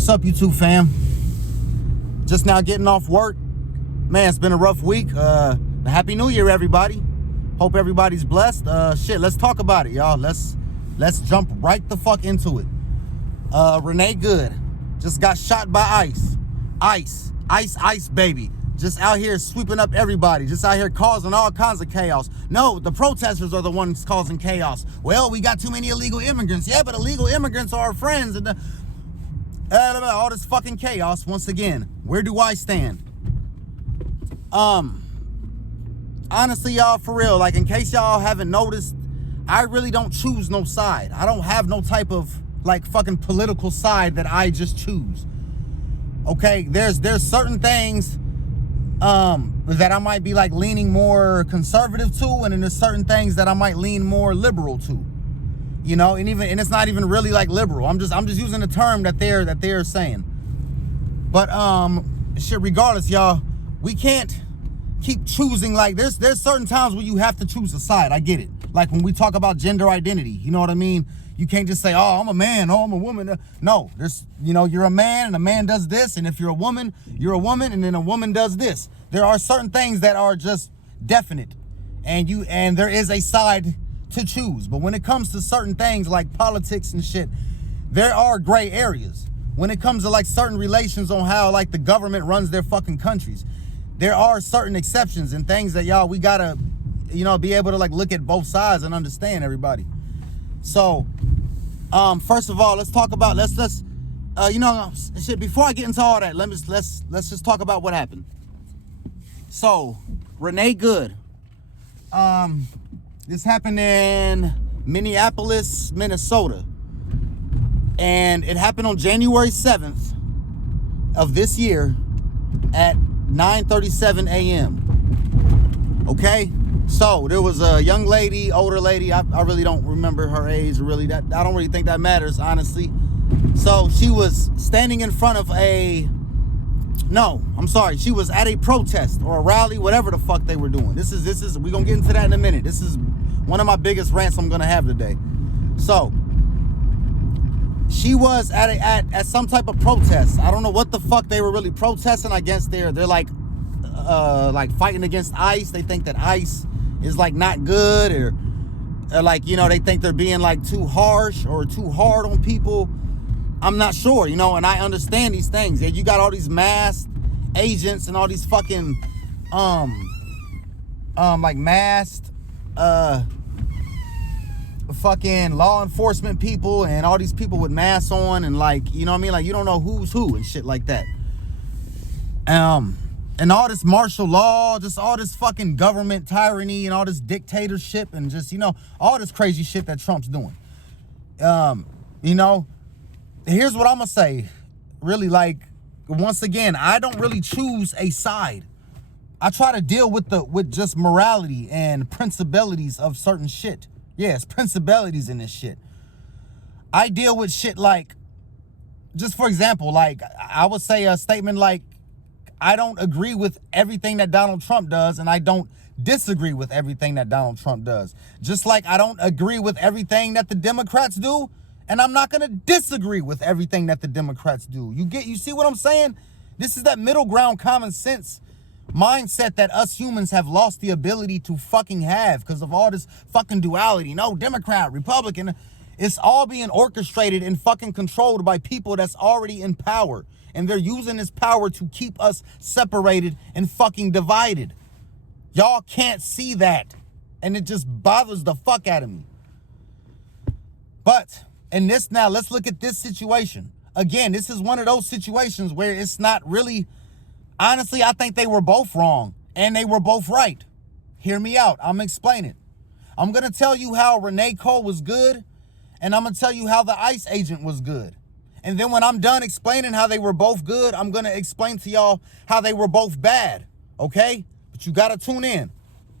What's up, YouTube fam? Just now getting off work. Man, it's been a rough week. Happy New Year, everybody. Hope everybody's blessed. Let's talk about it, y'all. Let's jump right the fuck into it. RENEE GOODE just got shot by ICE, baby. Just out here sweeping up everybody. Just out here causing all kinds of chaos. No, the protesters are the ones causing chaos. Well, we got too many illegal immigrants. Yeah, but illegal immigrants are our friends. And all this fucking chaos. Once again, where do I stand? Honestly, y'all, for real, like, in case y'all haven't noticed, I really don't choose no side. I don't have no type of, like, fucking political side that I just choose. Okay, there's certain things that I might be, like, leaning more conservative to, and then there's certain things that I might lean more liberal to. You know, and it's not even really like liberal. I'm just using the term that they're saying. But shit, regardless, y'all, we can't keep choosing. Like, there's certain times where you have to choose a side. I get it. Like when we talk about gender identity, you know what I mean? You can't just say, oh, I'm a man, oh, I'm a woman. No, you're a man and a man does this, and if you're a woman, and then a woman does this. There are certain things that are just definite, and there is a side to choose. But when it comes to certain things like politics and shit, there are gray areas. When it comes to, like, certain relations on how, like, the government runs their fucking countries, there are certain exceptions and things that, y'all, we gotta, be able to, like, look at both sides and understand everybody. So first of all, let's talk about shit, before I get into all that, let's just talk about what happened. So RENEE GOODE, this happened in Minneapolis, Minnesota. And it happened on January 7th of this year at 9:37 a.m. Okay? So there was a young lady, older lady. I really don't remember her age, really. I don't really think that matters, honestly. So she was standing in front of she was at a protest or a rally, whatever the fuck they were doing. This is we're gonna get into that in a minute. This is one of my biggest rants I'm gonna have today. So she was at some type of protest. I don't know what the fuck they were really protesting against. They're like fighting against ICE. They think that ICE is, like, not good, or like, they think they're being, like, too harsh or too hard on people. I'm not sure, and I understand these things. You got all these masked agents and all these fucking like masked fucking law enforcement people and all these people with masks on, and, like, you know what I mean? Like, you don't know who's who and shit like that. And all this martial law, just all this fucking government tyranny and all this dictatorship and just, all this crazy shit that Trump's doing. Here's what I'm gonna say. Really, like, once again, I don't really choose a side. I try to deal with just morality and principalities of certain shit. Yes, principalities in this shit. I deal with shit like, just for example, like, I would say a statement like, I don't agree with everything that Donald Trump does, and I don't disagree with everything that Donald Trump does. Just like I don't agree with everything that the Democrats do, and I'm not going to disagree with everything that the Democrats do. You see what I'm saying? This is that middle ground common sense mindset that us humans have lost the ability to fucking have because of all this fucking duality. No, Democrat, Republican. It's all being orchestrated and fucking controlled by people that's already in power. And they're using this power to keep us separated and fucking divided. Y'all can't see that. And it just bothers the fuck out of me. But now let's look at this situation. Again, this is one of those situations where it's not really, honestly, I think they were both wrong and they were both right. Hear me out. I'm going to explain it. I'm going to tell you how RENEE GOODE was good, and I'm going to tell you how the ICE agent was good. And then when I'm done explaining how they were both good, I'm going to explain to y'all how they were both bad. Okay? But you got to tune in.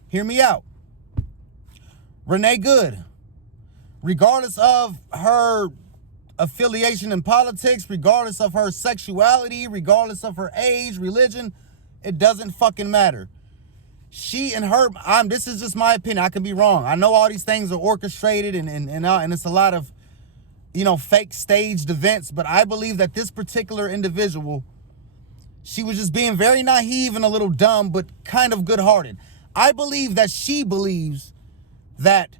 Hear me out. RENEE GOODE, regardless of her affiliation in politics, regardless of her sexuality, regardless of her age, religion, it doesn't fucking matter. She and her, this is just my opinion. I could be wrong. I know all these things are orchestrated and it's a lot of fake staged events. But I believe that this particular individual, she was just being very naive and a little dumb, but kind of good-hearted. I believe that she believes that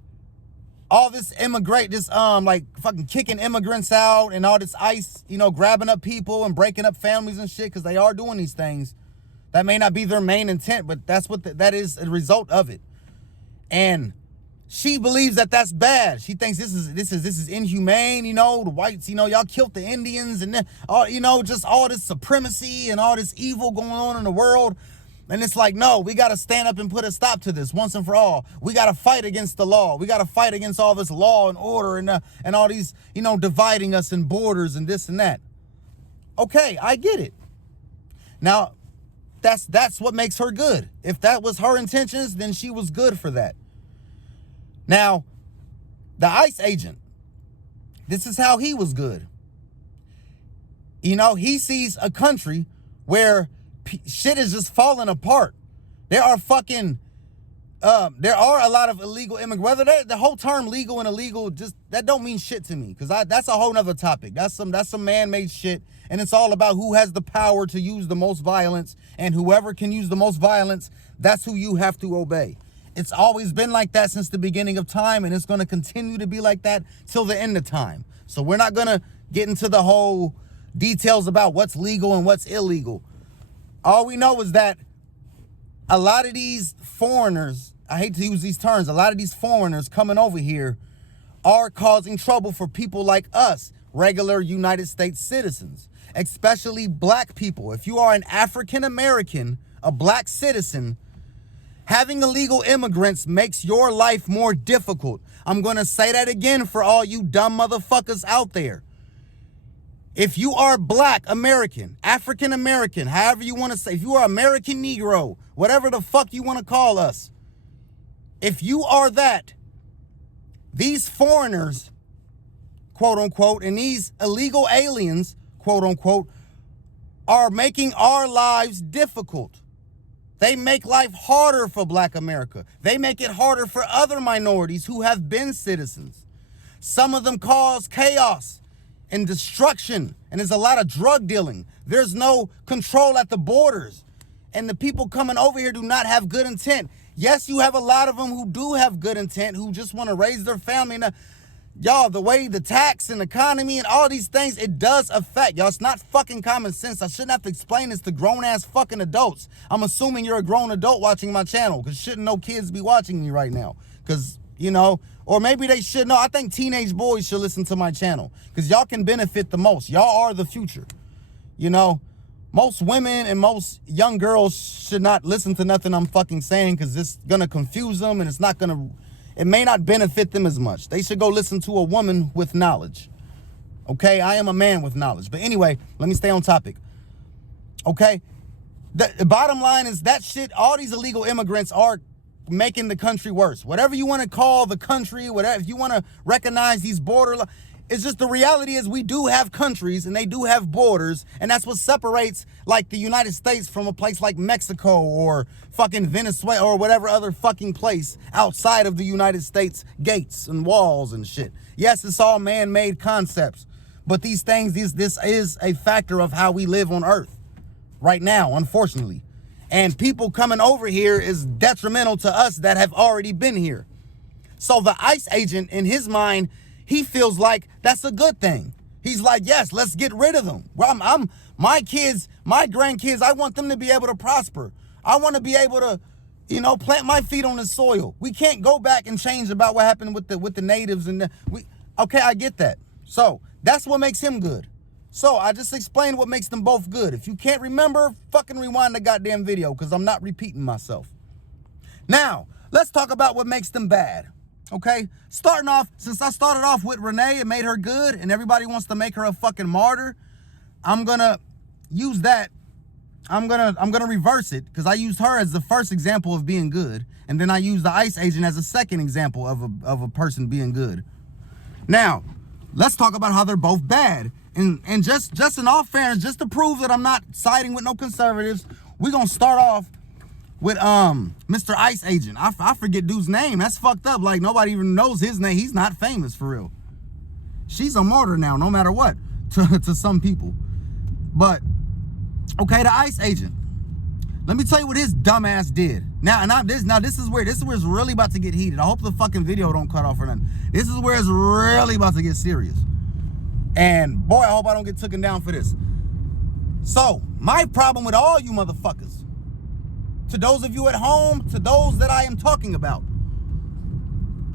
all this like fucking kicking immigrants out and all this ICE, grabbing up people and breaking up families and shit, because they are doing these things. That may not be their main intent, but that's what that is a result of it. And she believes that that's bad. She thinks this is inhumane. The whites, y'all killed the Indians, and then all, just all this supremacy and all this evil going on in the world. And it's like, no, we got to stand up and put a stop to this once and for all. We got to fight against the law. We got to fight against all this law and order and all these, dividing us in borders and this and that. Okay, I get it. Now, that's what makes her good. If that was her intentions, then she was good for that. Now, the ICE agent, this is how he was good. He sees a country where shit is just falling apart. There are there are a lot of illegal immigrants. Whether the whole term legal and illegal, just that don't mean shit to me, because that's a whole nother topic. That's some man-made shit, and it's all about who has the power to use the most violence, and whoever can use the most violence, that's who you have to obey. It's always been like that since the beginning of time, and it's going to continue to be like that till the end of time. So we're not going to get into the whole details about what's legal and what's illegal. All we know is that a lot of these foreigners, I hate to use these terms, a lot of these foreigners coming over here are causing trouble for people like us, regular United States citizens, especially black people. If you are an African American, a black citizen, having illegal immigrants makes your life more difficult. I'm going to say that again for all you dumb motherfuckers out there. If you are black American, African American, however you want to say, if you are American Negro, whatever the fuck you want to call us, if you are that, these foreigners, quote unquote, and these illegal aliens, quote unquote, are making our lives difficult. They make life harder for black America. They make it harder for other minorities who have been citizens. Some of them cause chaos and destruction, and there's a lot of drug dealing. There's no control at the borders, and the people coming over here do not have good intent. Yes, you have a lot of them who do have good intent, who just want to raise their family. And y'all, the way the tax and economy and all these things, it does affect y'all. It's not fucking common sense. I shouldn't have to explain this to grown-ass fucking adults. I'm assuming you're a grown adult watching my channel, because shouldn't no kids be watching me right now? Because, or maybe they should know. I think teenage boys should listen to my channel, because y'all can benefit the most. Y'all are the future. Most women and most young girls should not listen to nothing I'm fucking saying, because it's going to confuse them, and it may not benefit them as much. They should go listen to a woman with knowledge. Okay? I am a man with knowledge. But anyway, let me stay on topic. Okay? The bottom line is that shit, all these illegal immigrants are making the country worse. Whatever you want to call the country, whatever, if you want to recognize these it's just the reality is we do have countries and they do have borders, and that's what separates like the United States from a place like Mexico or fucking Venezuela or whatever other fucking place outside of the United States gates and walls and shit. Yes, it's all man-made concepts, but these things, this is a factor of how we live on Earth right now, unfortunately. And people coming over here is detrimental to us that have already been here. So the ICE agent, in his mind, he feels like that's a good thing. He's like, yes, let's get rid of them. Well, my kids, my grandkids, I want them to be able to prosper. I want to be able to, plant my feet on the soil. We can't go back and change about what happened with the natives okay, I get that. So that's what makes him good. So I just explained what makes them both good. If you can't remember, fucking rewind the goddamn video, because I'm not repeating myself. Now, let's talk about what makes them bad. Okay? Starting off, since I started off with Renee and made her good, and everybody wants to make her a fucking martyr, I'm gonna use that. I'm gonna reverse it, because I used her as the first example of being good, and then I used the ICE agent as a second example of a person being good. Now, let's talk about how they're both bad. And just in all fairness, just to prove that I'm not siding with no conservatives, we're gonna start off with Mr. ICE agent. I forget dude's name. That's fucked up. Like, nobody even knows his name. He's not famous for real. She's a martyr now, no matter what, to some people. But, okay, the ICE agent. Let me tell you what his dumbass did. This is where it's really about to get heated. I hope the fucking video don't cut off or nothing. This is where it's really about to get serious. And boy, I hope I don't get taken down for this. So, my problem with all you motherfuckers, to those of you at home, to those that I am talking about,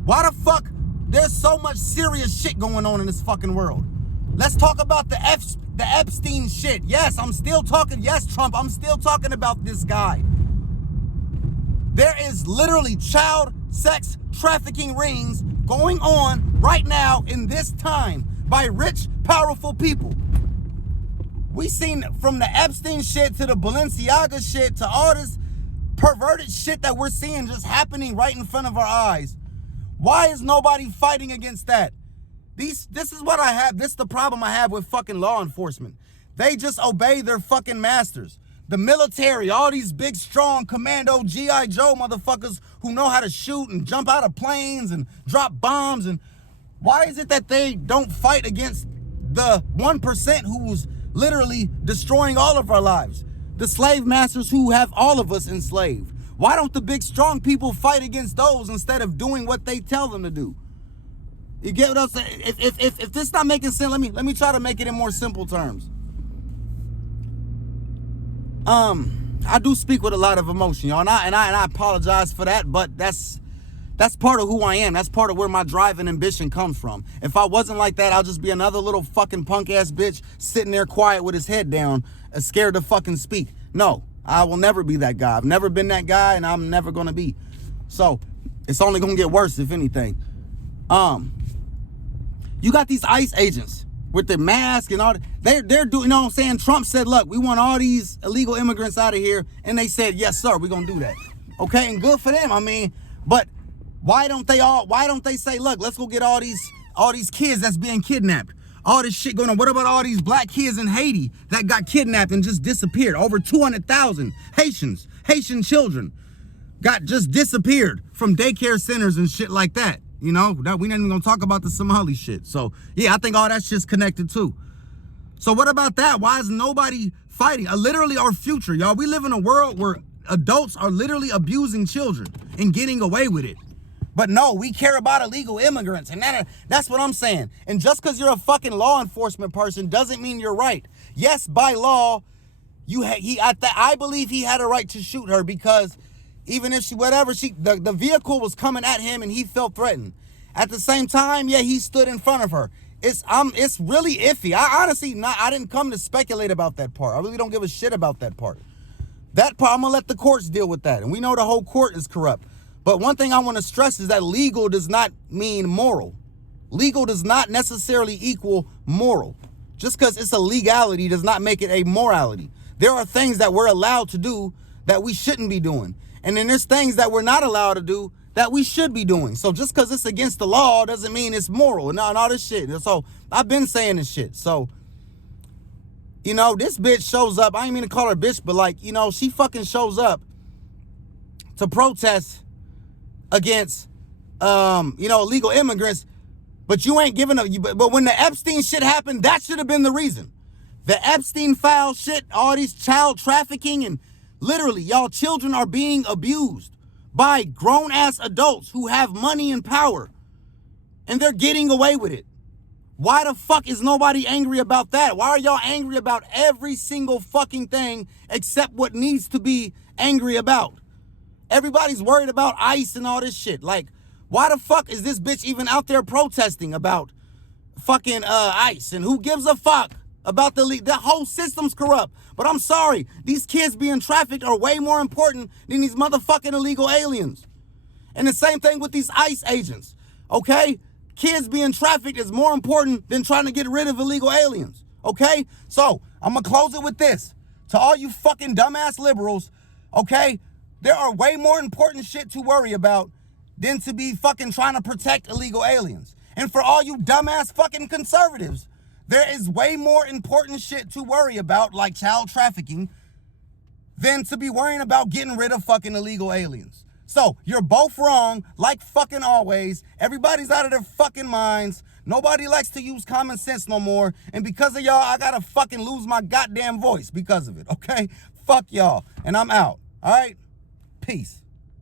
why the fuck there's so much serious shit going on in this fucking world? Let's talk about the Epstein shit. Yes, I'm still talking. Yes, Trump, I'm still talking about this guy. There is literally child sex trafficking rings going on right now in this time by rich, powerful people. We seen from the Epstein shit to the Balenciaga shit to all this perverted shit that we're seeing just happening right in front of our eyes. Why is nobody fighting against that? This is what I have. This is the problem I have with fucking law enforcement. They just obey their fucking masters. The military, all these big, strong, commando, G.I. Joe motherfuckers who know how to shoot and jump out of planes and drop bombs. And why is it that they don't fight against the 1% who's literally destroying all of our lives? The slave masters who have all of us enslaved. Why don't the big, strong people fight against those instead of doing what they tell them to do? You get what I'm saying? If this not making sense, let me try to make it in more simple terms. I do speak with a lot of emotion, y'all, and I apologize for that, but that's part of who I am. That's part of where my drive and ambition comes from. If I wasn't like that, I'll just be another little fucking punk ass bitch sitting there quiet with his head down, scared to fucking speak. No, I will never be that guy. I've never been that guy, and I'm never gonna be. So it's only gonna get worse, if anything. You got these ICE agents with their mask and all that. They're doing, you know what I'm saying? Trump said, look, we want all these illegal immigrants out of here. And they said, yes, sir, we're going to do that. Okay, and good for them. I mean, but why don't they say, look, let's go get all these kids that's being kidnapped. All this shit going on. What about all these black kids in Haiti that got kidnapped and just disappeared? Over 200,000 Haitian children just disappeared from daycare centers and shit like that. You know, that we not even gonna talk about the Somali shit. So yeah, I think all that shit's connected too. So what about that? Why is nobody fighting? Literally our future, y'all. We live in a world where adults are literally abusing children and getting away with it. But no, we care about illegal immigrants, and that's what I'm saying. And just because you're a fucking law enforcement person doesn't mean you're right. Yes, by law, I believe he had a right to shoot her because even if the vehicle was coming at him and he felt threatened. At the same time, yeah, he stood in front of her. It's really iffy. I didn't come to speculate about that part. I really don't give a shit about that part. That part, I'm gonna let the courts deal with that. And we know the whole court is corrupt. But one thing I want to stress is that legal does not mean moral. Legal does not necessarily equal moral. Just because it's a legality does not make it a morality. There are things that we're allowed to do that we shouldn't be doing. And then there's things that we're not allowed to do that we should be doing. So just because it's against the law doesn't mean it's moral and all this shit. So I've been saying this shit. So, you know, this bitch shows up. I ain't mean to call her bitch, but like, you know, she fucking shows up to protest against, illegal immigrants. But you ain't giving up. But when the Epstein shit happened, that should have been the reason. The Epstein file shit, all these child trafficking and literally, y'all children are being abused by grown-ass adults who have money and power. And they're getting away with it. Why the fuck is nobody angry about that? Why are y'all angry about every single fucking thing except what needs to be angry about? Everybody's worried about ICE and all this shit. Like, why the fuck is this bitch even out there protesting about fucking ICE? And who gives a fuck about the whole system's corrupt? But I'm sorry, these kids being trafficked are way more important than these motherfucking illegal aliens. And the same thing with these ICE agents, okay? Kids being trafficked is more important than trying to get rid of illegal aliens, okay? So, I'm gonna close it with this. To all you fucking dumbass liberals, okay? There are way more important shit to worry about than to be fucking trying to protect illegal aliens. And for all you dumbass fucking conservatives, there is way more important shit to worry about, like child trafficking, than to be worrying about getting rid of fucking illegal aliens. So, you're both wrong, like fucking always. Everybody's out of their fucking minds. Nobody likes to use common sense no more. And because of y'all, I gotta fucking lose my goddamn voice because of it, okay? Fuck y'all. And I'm out. All right? Peace.